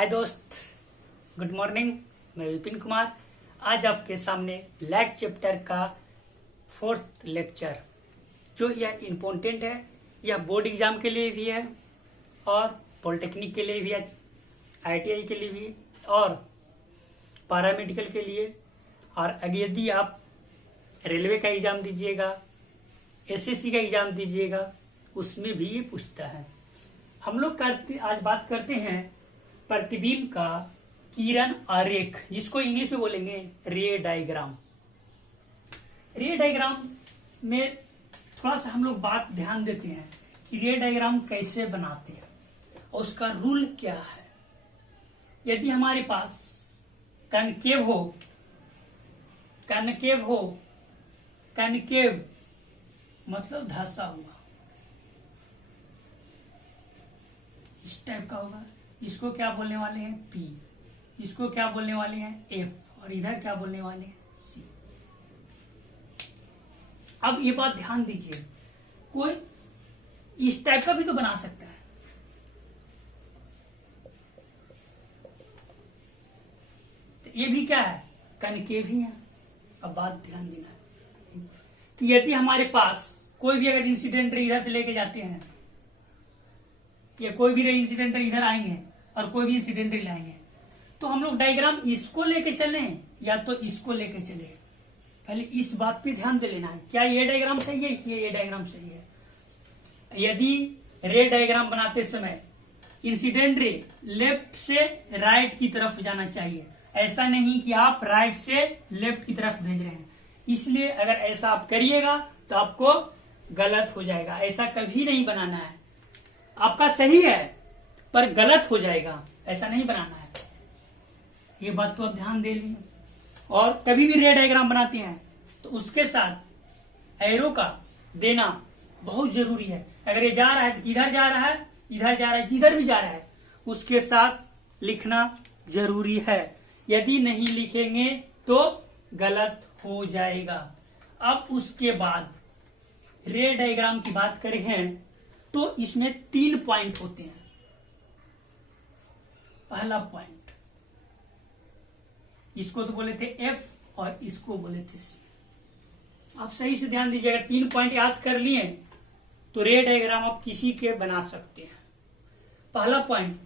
हाय दोस्त, good morning. मैं विपिन कुमार आज आपके सामने लैट चैप्टर का 4th लेक्चर, जो यह इम्पोर्टेंट है। यह बोर्ड एग्जाम के लिए भी है और पॉलिटेक्निक के लिए भी है, ITI के लिए भी और पैरामेडिकल के लिए। और अगर यदि आप रेलवे का एग्जाम दीजिएगा, SSC का एग्जाम दीजिएगा, उसमें भी ये पूछता है। हम लोग आज बात करते हैं प्रतिबिंब का किरण आरेख, जिसको इंग्लिश में बोलेंगे रे डायग्राम। रे डायग्राम में थोड़ा सा हम लोग बात ध्यान देते हैं कि रे डायग्राम कैसे बनाते हैं और उसका रूल क्या है। यदि हमारे पास कनकेव मतलब धंसा हुआ इस टाइप का होगा, इसको क्या बोलने वाले हैं P, इसको क्या बोलने वाले हैं F और इधर क्या बोलने वाले हैं C। अब ये बात ध्यान दीजिए, कोई इस टाइप का भी तो बना सकता है। तो ये भी क्या है, कनकेव ही है। अब बात ध्यान देना है कि यदि हमारे पास कोई भी अगर इंसिडेंट इधर से लेके जाते हैं, या कोई भी इंसिडेंट इधर आएंगे और कोई भी इंसिडेंट लाएंगे, तो हम लोग डायग्राम इसको लेके चले या तो इसको लेके चले। पहले इस बात पे ध्यान दे लेना है, क्या ये डायग्राम सही है कि ये डायग्राम सही है। यदि रे डायग्राम बनाते समय इंसिडेंट रे लेफ्ट से राइट की तरफ जाना चाहिए, ऐसा नहीं कि आप राइट से लेफ्ट की तरफ भेज रहे हैं। इसलिए अगर ऐसा आप करिएगा तो आपको गलत हो जाएगा। ऐसा कभी नहीं बनाना है। आपका सही है पर गलत हो जाएगा, ऐसा नहीं बनाना है। ये बात तो आप ध्यान दे लीजिए। और कभी भी रे डायग्राम बनाते हैं तो उसके साथ एरो का देना बहुत जरूरी है। अगर ये जा रहा है तो किधर जा रहा है, इधर जा रहा है, जिधर भी जा रहा है उसके साथ लिखना जरूरी है। यदि नहीं लिखेंगे तो गलत हो जाएगा। अब उसके बाद रे डायग्राम की बात करें तो इसमें 3 पॉइंट होते हैं। पहला पॉइंट, इसको तो बोले थे F और इसको बोले थे C। आप सही से ध्यान दीजिए, अगर 3 पॉइंट याद कर लिए तो रे डायग्राम आप किसी के बना सकते हैं। पहला पॉइंट,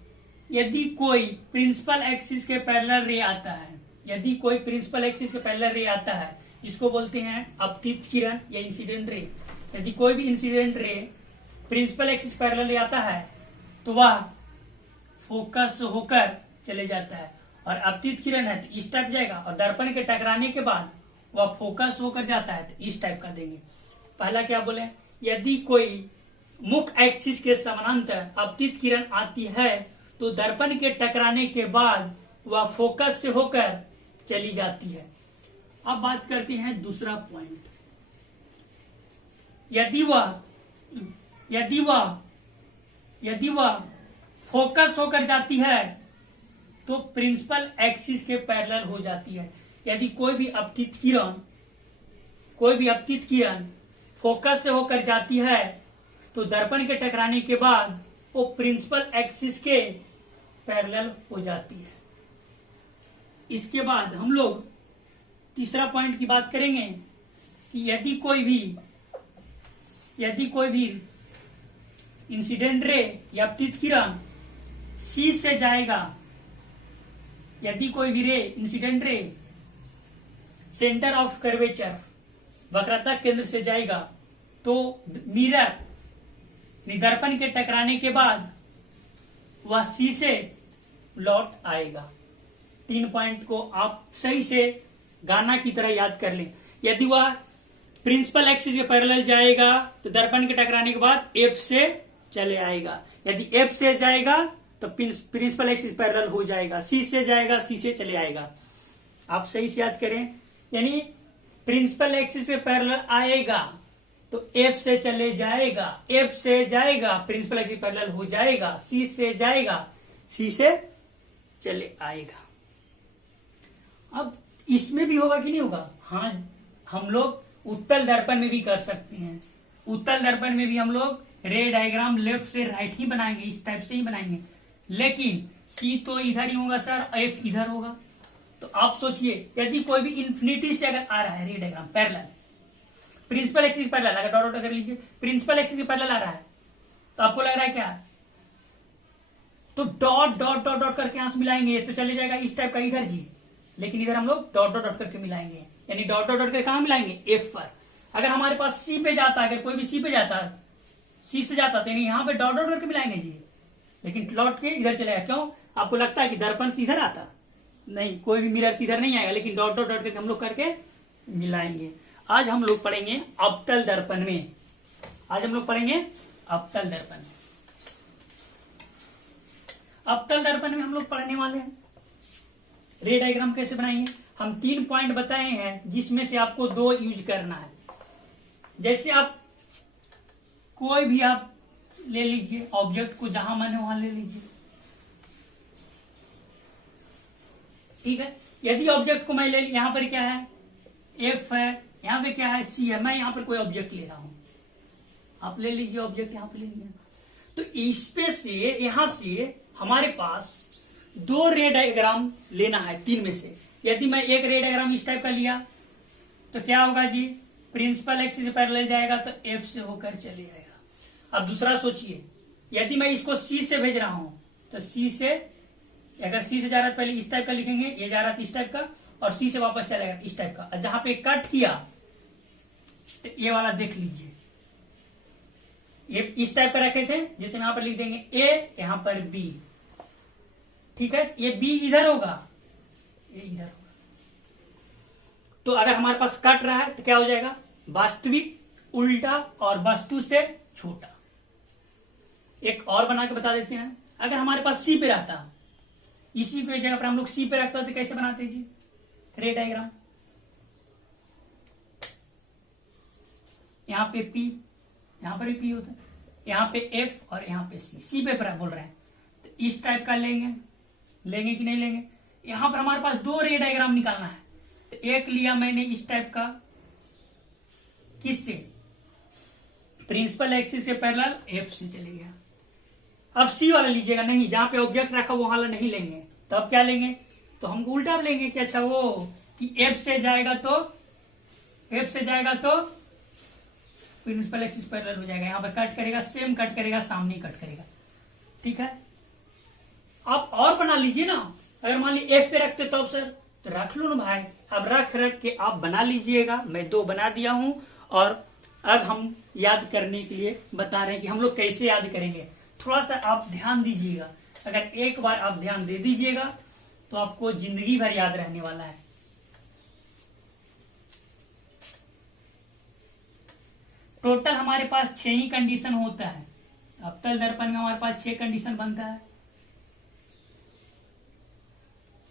यदि कोई प्रिंसिपल एक्सिस के पैरेलल रे आता है, यदि कोई प्रिंसिपल एक्सिस के पैरेलल रे आता है, जिसको बोलते हैं अपतित किरण या इंसिडेंट रे। यदि कोई भी incident ray principal axis parallel रे आता है तो वह फोकस होकर चले जाता है, और अपतित किरण है तो इस टाइप जाएगा, और दर्पण के टकराने के बाद वह फोकस होकर जाता है तो इस टाइप का देंगे। पहला क्या बोले, यदि कोई मुख्य एक्सिस के समानांतर अपतित किरण आती है तो दर्पण के टकराने के बाद वह फोकस से होकर चली जाती है। अब बात करते हैं दूसरा पॉइंट, यदि वह फोकस होकर जाती है तो प्रिंसिपल एक्सिस के पैरेलल हो जाती है। यदि कोई भी अपतित किरण फोकस से होकर जाती है तो दर्पण के टकराने के बाद वो प्रिंसिपल एक्सिस के पैरेलल हो जाती है। इसके बाद हम लोग तीसरा पॉइंट की बात करेंगे कि यदि कोई भी इंसिडेंट रे या अपतित किरण C से जाएगा, यदि कोई भी ray incident ray centre of curvature वक्रता केंद्र से जाएगा तो मिरर दर्पण के टकराने के बाद वह C से लौट आएगा। 3 पॉइंट को आप सही से गाना की तरह याद कर लें। यदि वह प्रिंसिपल एक्सिस के पैरेलल जाएगा तो दर्पण के टकराने के बाद F से चले आएगा। यदि F से जाएगा तो प्रिंसिपल एक्सिस पैरेलल हो जाएगा, C से जाएगा, C से चले आएगा। आप सही से याद करें, यानी प्रिंसिपल एक्सिस के पैरेलल आएगा तो F से चले जाएगा, F से जाएगा, प्रिंसिपल एक्सिस पैरेलल हो जाएगा, C से जाएगा, C से चले आएगा। अब इसमें भी होगा कि नहीं होगा? हाँ, हम लोग उत्तल दर्पण में भी कर सकते हैं। उत्तल दर्पण में भी हम लोग रे डायग्राम लेफ्ट से राइट ही बनाएंगे, इस टाइप से ही बनाएंगे। लेकिन सी तो इधर ही होगा सर, एफ इधर होगा। तो आप सोचिए यदि कोई भी इंफिनिटी से अगर आ रहा है ray diagram parallel, principal axis parallel, अगर डॉट डॉट कर लीजिए प्रिंसिपल एक्सिस पैरेलल आ रहा है, तो आपको लग रहा है क्या, तो डॉट डॉट डॉट डॉट करके यहां से मिलाएंगे तो चले जाएगा इस टाइप का इधर जी, लेकिन इधर हम लोग डॉट डॉट डॉट करके मिलाएंगे, यानी डॉट डॉट डॉट करके कहां मिलाएंगे, एफ पर। अगर हमारे पास सी पे जाता, अगर कोई भी सी पे जाता, सी से जाता तो यहाँ पे डॉट डॉट करके मिलाएंगे जी, लेकिन लौट के इधर चलेगा। क्यों, आपको लगता है कि दर्पण से इधर आता, नहीं, कोई भी मिरर से इधर नहीं आएगा, लेकिन डॉट डॉट डॉट करके हम लोग करके मिलाएंगे। आज हम लोग पढ़ेंगे अवतल दर्पण में, आज हम लोग पढ़ेंगे अवतल दर्पण में। अवतल दर्पण में हम लोग पढ़ने वाले हैं रे डायग्राम कैसे बनाएंगे। हम 3 पॉइंट बताए हैं जिसमें से आपको 2 यूज करना है। जैसे आप कोई भी आप ले लीजिए ऑब्जेक्ट को, जहां मन है वहां ले लीजिए, ठीक है। यदि ऑब्जेक्ट को मैं ले, यहां पर क्या है, एफ है, यहां पे क्या है, सी है, मैं यहां पर कोई ऑब्जेक्ट ले रहा हूं, आप ले लीजिए ऑब्जेक्ट, यहां पे ले लीजिए। तो इस पे से यहां से हमारे पास 2 रे डायग्राम लेना है 3 में से। यदि मैं एक रे डायग्राम इस टाइप का लिया तो क्या होगा जी, प्रिंसिपल एक्सिस पैरेलल जाएगा तो एफ से होकर चले जाएगा। अब दूसरा सोचिए, यदि मैं इसको सी से भेज रहा हूं तो सी से, अगर सी से जा रहा है पहले इस टाइप का लिखेंगे, ये जा रहा था इस टाइप का, और सी से वापस चलेगा इस टाइप का। जहां पे कट किया तो ये वाला देख लीजिए, ये इस टाइप का रखे थे, जैसे यहां पर लिख देंगे ए, यहां पर बी, ठीक है। ये बी इधर होगा, ये इधर होगा। तो अगर हमारे पास कट रहा है तो क्या हो जाएगा, वास्तविक उल्टा और वस्तु से छोटा। एक और बना के बता देते हैं, अगर हमारे पास सी पे रहता, इसी को जगह पर हम लोग सी पे रखता तो कैसे बनाते जी रे डायग्राम, यहां पे पी, यहां पर भी पी होता है, यहां पे एफ और यहां पे सी, सी पे बोल रहे हैं तो इस टाइप का लेंगे, लेंगे कि नहीं लेंगे। यहां पर हमारे पास 2 रे डायग्राम निकालना है, तो एक लिया मैंने इस टाइप का, किससे, प्रिंसिपल एक्सिस से पैरेलल, एफ से चले गया। अब सी वाला लीजिएगा, नहीं, जहां पे ऑब्जेक्ट रखा वो वाला नहीं लेंगे, तो अब क्या लेंगे, तो हम उल्टा लेंगे कि अच्छा वो कि एफ से जाएगा तो, एफ से जाएगा तो प्रिंसिपल एक्सिस पैरेलल हो जाएगा, यहां पर कट करेगा, सेम कट करेगा, सामने कट करेगा, ठीक है। आप और बना लीजिए ना, अगर मान लीजिए एफ पे रखते तो सर, तो रख लो ना भाई, अब रख के आप बना लीजिएगा। मैं 2 बना दिया हूं, और अब हम याद करने के लिए बता रहे हैं कि हम लोग कैसे याद करेंगे। थोड़ा सा आप ध्यान दीजिएगा, अगर एक बार आप ध्यान दे दीजिएगा तो आपको जिंदगी भर याद रहने वाला है। टोटल हमारे पास 6 ही कंडीशन होता है अवतल दर्पण में, हमारे पास 6 कंडीशन बनता है।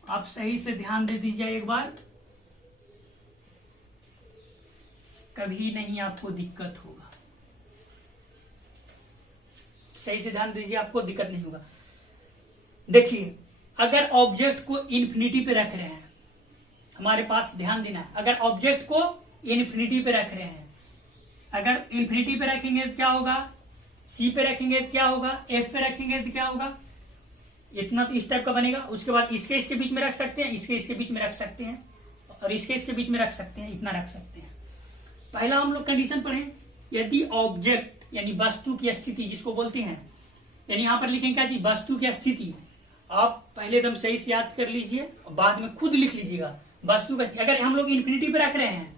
आप सही से ध्यान दे दीजिए एक बार, कभी नहीं आपको दिक्कत होगा। सही से ध्यान दीजिए, आपको दिक्कत नहीं होगा। देखिए, अगर ऑब्जेक्ट को इन्फिनिटी पे रख रहे हैं, हमारे पास ध्यान देना है, अगर ऑब्जेक्ट को इन्फिनिटी पे रख रहे हैं, अगर इन्फिनिटी पे रखेंगे तो क्या होगा, सी पे रखेंगे तो क्या होगा, एफ पे रखेंगे तो क्या होगा, इतना तो इस टाइप का बनेगा। उसके बाद इसके बीच में रख सकते हैं, इसके बीच में रख सकते हैं, और इसके बीच में रख सकते हैं, इतना रख सकते हैं। पहला हम लोग कंडीशन पढ़े, यदि ऑब्जेक्ट यानी वस्तु की स्थिति जिसको बोलते हैं, यानी यहां पर लिखेंगे क्या चीज, वस्तु की स्थिति। आप पहले एकदम सही से याद कर लीजिए, बाद में खुद लिख लीजिएगा। वस्तु का अगर हम लोग इन्फिनिटी पे रख रहे हैं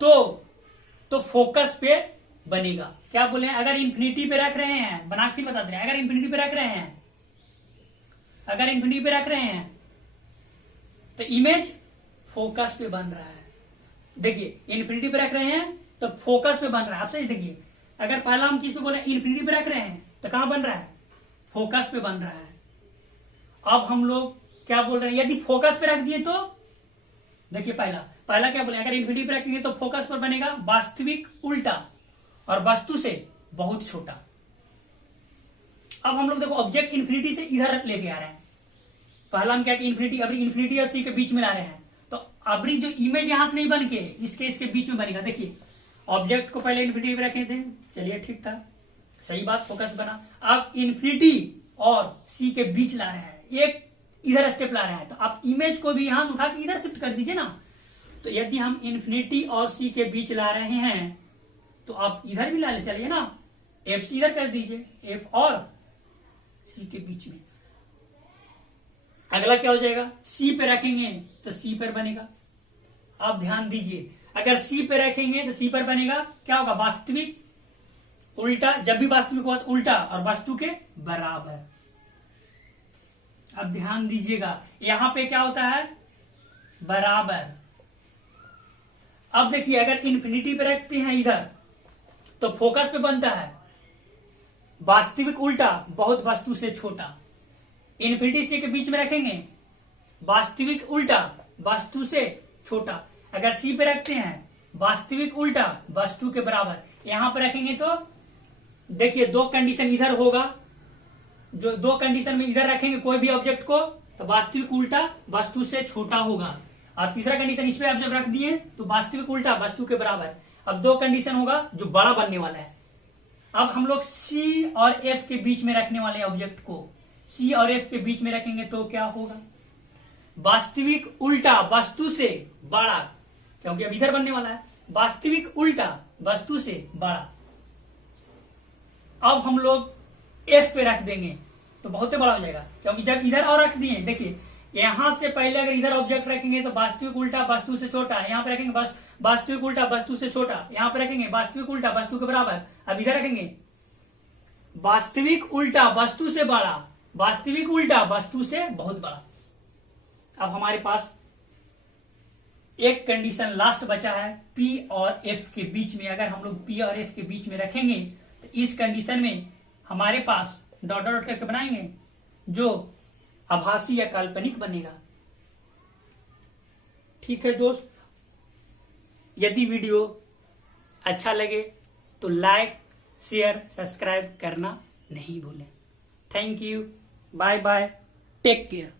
तो फोकस पे बनेगा। क्या बोले, अगर इन्फिनिटी पे रख रहे हैं, बना के बता दे रहे हैं, अगर इन्फिनिटी पे रख रहे हैं, अगर इन्फिनिटी पे रख रहे हैं तो इमेज फोकस पे बन रहा है। देखिए, इन्फिनिटी पे रख रहे हैं तो फोकस पे बन रहा है। आप सही देखिए, अगर पहला हम किस पे बोले, इन्फिनिटी पे रख रहे हैं तो कहां बन रहा है, फोकस पे बन रहा है। अब हम लोग क्या बोल रहे हैं, यदि फोकस पे रख दिए तो देखिए, पहला क्या बोले, अगर इन्फिनिटी पे रखेंगे तो फोकस पर बनेगा वास्तविक उल्टा और वस्तु से बहुत छोटा। अब हम लोग देखो, ऑब्जेक्ट इन्फिनिटी से इधर लेके आ रहे हैं, पहला हम क्या कि इन्फिनिटी, अभी इन्फिनिटी और सी के बीच में ला रहे हैं, तो अभी जो इमेज यहां से नहीं बन के इसके बीच में बनेगा। देखिए, ऑब्जेक्ट को पहले इन्फिनिटी पे रखे थे, चलिए ठीक था, सही बात, फोकस बना। अब इन्फिनिटी और सी के बीच ला रहे हैं, एक इधर स्टेप ला रहे हैं, तो आप इमेज को भी यहां से उठा के इधर शिफ्ट कर दीजिए ना। तो यदि हम इन्फिनिटी और सी के बीच ला रहे हैं तो आप इधर भी ला ले चलिए ना, एफ सी इधर कर दीजिए, एफ और सी के बीच में। अगला क्या हो जाएगा, सी पे रखेंगे तो सी पर बनेगा। आप ध्यान दीजिए, अगर सी पे रखेंगे तो सी पर बनेगा, क्या होगा, वास्तविक उल्टा, जब भी वास्तविक होगा तो उल्टा और वस्तु के बराबर। अब ध्यान दीजिएगा, यहां पे क्या होता है, बराबर। अब देखिए, अगर इन्फिनिटी पे रखते हैं इधर तो फोकस पे बनता है वास्तविक उल्टा, बहुत वस्तु से छोटा। इन्फिनिटी सी के बीच में रखेंगे वास्तविक उल्टा, वस्तु से छोटा। अगर सी पे रखते हैं वास्तविक उल्टा, वस्तु के बराबर। यहां पर रखेंगे तो देखिए दो कंडीशन इधर होगा, जो दो कंडीशन में इधर रखेंगे कोई भी ऑब्जेक्ट को तो वास्तविक उल्टा वस्तु से छोटा होगा, और तीसरा कंडीशन इस पे आप जब रख दिए तो वास्तविक उल्टा वस्तु के बराबर। अब दो कंडीशन होगा जो बड़ा बनने वाला है। अब हम लोग सी और एफ के बीच में रखने वाले ऑब्जेक्ट को सी और एफ के बीच में रखेंगे तो क्या होगा, वास्तविक उल्टा वस्तु से बड़ा, क्योंकि अब इधर बनने वाला है, वास्तविक उल्टा वस्तु से बड़ा। अब हम लोग एफ पे रख देंगे तो बहुत बड़ा हो जाएगा, क्योंकि जब इधर और रख दिए, देखिए यहां से पहले अगर इधर ऑब्जेक्ट रखेंगे तो वास्तविक उल्टा वस्तु से छोटा, यहां पे रखेंगे वास्तविक उल्टा वस्तु से छोटा, यहां पे रखेंगे वास्तविक उल्टा वस्तु के बराबर। अब इधर रखेंगे वास्तविक उल्टा वस्तु से बड़ा, वास्तविक उल्टा वस्तु से बहुत बड़ा। अब हमारे पास एक कंडीशन लास्ट बचा है, पी और एफ के बीच में। अगर हम लोग पी और एफ के बीच में रखेंगे तो इस कंडीशन में हमारे पास डॉट डॉट करके बनाएंगे जो आभासी या काल्पनिक बनेगा। ठीक है दोस्त, यदि वीडियो अच्छा लगे तो लाइक, शेयर, सब्सक्राइब करना नहीं भूलें। Thank you, bye bye, take care.